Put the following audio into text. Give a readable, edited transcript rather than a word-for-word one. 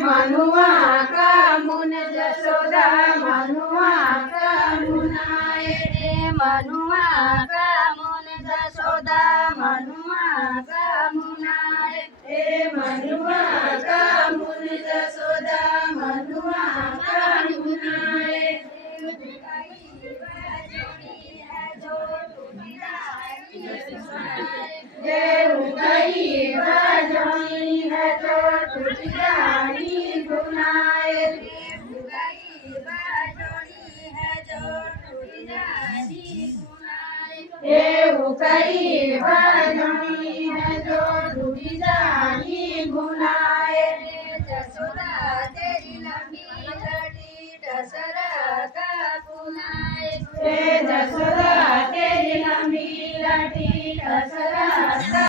मनुआ का मुन जसोदा मनुआ का मुनाए रे मनुआ का मुन जसोदा मनुआ का मुनाए रे मनुआ का मुन जसोदा मनुआ का मुनाए गई बजनी है जो तुझ जानी गुनाए कई बजनी है जो तुझ जानी गुनाए जसोदा तेरी लंबी लड़ी दशरथ का पुनाए जसोदा तेरी लंबी लड़ी दशरथ